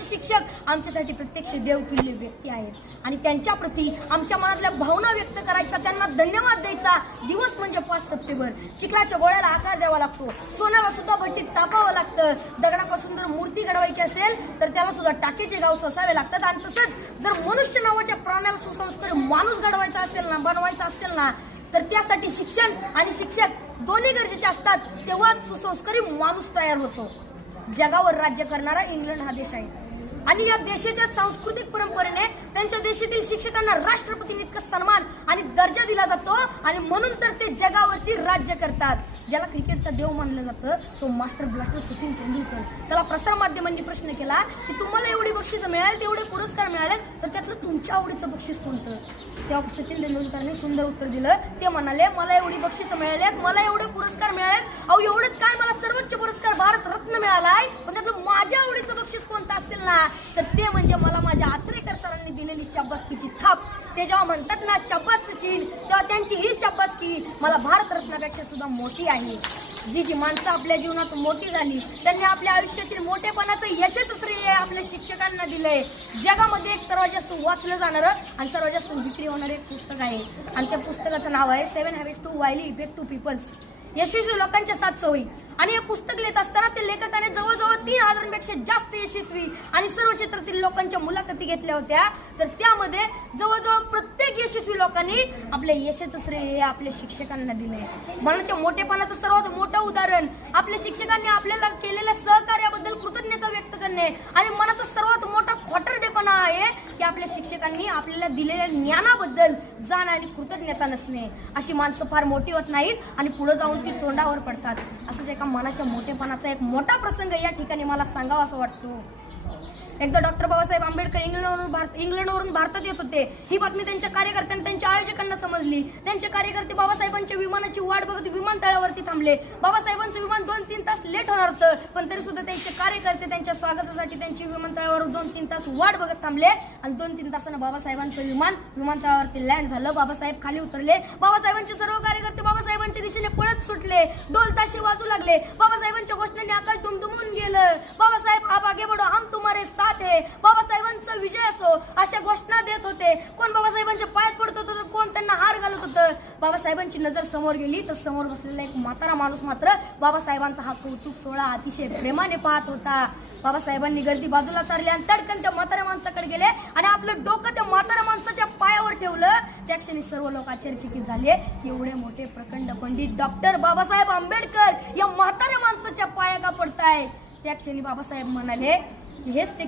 आमचे शिक्षक आमच्यासाठी प्रत्यक्ष देवतुल्य व्यक्ती आहेत आणि त्यांच्या प्रती आमच्या मनातल्या भावना व्यक्त करायचा, त्यांना धन्यवाद द्यायचा दिवस म्हणजे 5 सप्टेंबर. चिखलाच्या गोळ्याला आकार द्यावा लागतो, सोन्याला सुद्धा भट्टीत तापावं लागतं, दगडापासून जर मूर्ती घडवायची असेल तर त्याला सुद्धा टाकेचे गाव सोसावे लागतात. आणि तसंच जर मनुष्य नावाच्या प्राण्याला सुसंस्कारी माणूस घडवायचा असेल ना, बनवायचा असेल ना, तर त्यासाठी शिक्षण आणि शिक्षक दोन्ही गरजेचे असतात. तेव्हाच सुसंस्कारी माणूस तयार होतो. जगावर राज्य करणारा इंग्लंड हा देश आहे आणि या देशाच्या सांस्कृतिक परंपरेने त्यांच्या देशातील शिक्षकांना राष्ट्रपतींइतका सन्मान आणि दर्जा दिला जातो आणि म्हणून तर ते जगावरती राज्य करतात. ज्याला क्रिकेटचा देव मानलं जातं तो मास्टर ब्लास्टर सचिन तेंडुलकर. त्याला प्रसार माध्यमांनी प्रश्न केला की तुम्हाला एवढी बक्षीस मिळाली, तेवढे पुरस्कार मिळाले, तर त्यातलं तुमच्या आवडीचं बक्षीस कोणतं? तेव्हा सचिन तेंडुलकरने सुंदर उत्तर दिलं. ते म्हणाले, मला एवढी बक्षीस मिळाली, मला एवढे पुरस्कार मिळालेत, अहो एवढंच काय, मला सर्वोच्च पुरस्कार भारत रत्न मिळालाय, पण त्यातलं माझ्या आवडीचं बक्षीस कोणतं असेल ना, तर ते म्हणजे मला माझ्या आचरेकर सरांनी दिलेली शाबासकीची थाप. ते जेव्हा म्हणतात ना शाबास सचिन, तेव्हा त्यांची ही शाबासकी मला भारत रत्नापेक्षा सुद्धा मोठी आहे. जी माणसं आपल्या जीवनात मोठी झाली त्यांनी आपल्या आयुष्यातील मोठेपणाचं यशच श्रेय आपल्या शिक्षकांना दिलंय. जगामध्ये एक सर्वात जास्त वाचलं जाणारं आणि सर्वात जास्त विक्री होणारं एक पुस्तक आहे आणि त्या पुस्तकाचं नाव आहे 7 Habits to Highly Effective People. यशस्वी लोकांच्या 7 सवयी. आणि हे पुस्तक लिहित असताना ते लेखकाने जवळजवळ 3000पेक्षा जास्त यशस्वी आणि सर्व क्षेत्रातील लोकांच्या मुलाखती घेतल्या होत्या. तर त्यामध्ये जवळजवळ प्रत्येक यशस्वी लोकांनी आपल्या यशाचं श्रेय आपल्या शिक्षकांना दिलंय. मनाच्या मोठेपणाचं सर्वात मोठं उदाहरण आपल्या शिक्षकांनी आपल्याला केलेल्या सहकार्याबद्दल कृतज्ञता व्यक्त करणे आणि मनाचा सर्वात मोठा खोटरडेपणा आहे की आपल्या शिक्षकांनी आपल्याला दिलेल्या ज्ञानाबद्दल जाण आणि कृतज्ञता नसणे. अशी माणसं फार मोठी होत नाहीत आणि पुढे जाऊन ती तोंडावर पडतात. असंच एका मनाच्या मोठेपणाचा एक मोठा प्रसंग या ठिकाणी मला सांगावा असं वाटतो. एकदा डॉक्टर बाबासाहेब आंबेडकर इंग्लंडवरून भारतात येत होते. ही बातमी त्यांच्या कार्यकर्त्यांना, त्यांच्या आयोजकांना समजली. त्यांचे कार्यकर्ते बाबासाहेबांच्या विमानाची वाट बघत विमानतळावरती थांबले. बाबासाहेबांचं विमान 2-3 तास लेट होणार होतं, पण तरी सुद्धा त्यांचे कार्यकर्ते त्यांच्या स्वागतासाठी त्यांची विमानतळावर 2-3 तास वाट बघत थांबले आणि 2-3 तासानं बाबासाहेबांचं विमान विमानतळावरती लँड झालं. बाबासाहेब खाली उतरले. बाबासाहेबांचे सर्व कार्यकर्ते बाबासाहेबांच्या दिशेने पळत सुटले. ढोल ताशे वाजू लागले. बाबासाहेबांच्या घोषणेने आकाश दुमदुमून गेलं. बाबासाहेब आप आगे बढ़ो, हम तुम्हारे साथ है. बाबासाहेबांचा विजय असो अशा घोषणा देत होते. कोण बाबासाहेबांच्या पायात पडत होतं तर कोण त्यांना हार घालत होतं. बाबासाहेबांची नजर समोर गेली तर समोर बसलेला एक म्हातारा माणूस मात्र बाबासाहेबांचा हा कौतुक सोहळा अतिशय प्रेमाने पाहत होता. बाबासाहेबांनी गर्दी बाजूला सारली आणि तडकन त्या म्हाताऱ्या माणसाकडे गेले आणि आपलं डोकं त्या म्हाताऱ्या माणसाच्या पायावर ठेवलं. त्या क्षणी सर्व लोक आश्चर्यचकित झाले. एवढे मोठे प्रखंड पंडित डॉक्टर बाबासाहेब आंबेडकर या म्हाताऱ्या माणसाच्या पाया का पडतायत? त्या क्षणी बाबासाहेब म्हणाले, हेच ते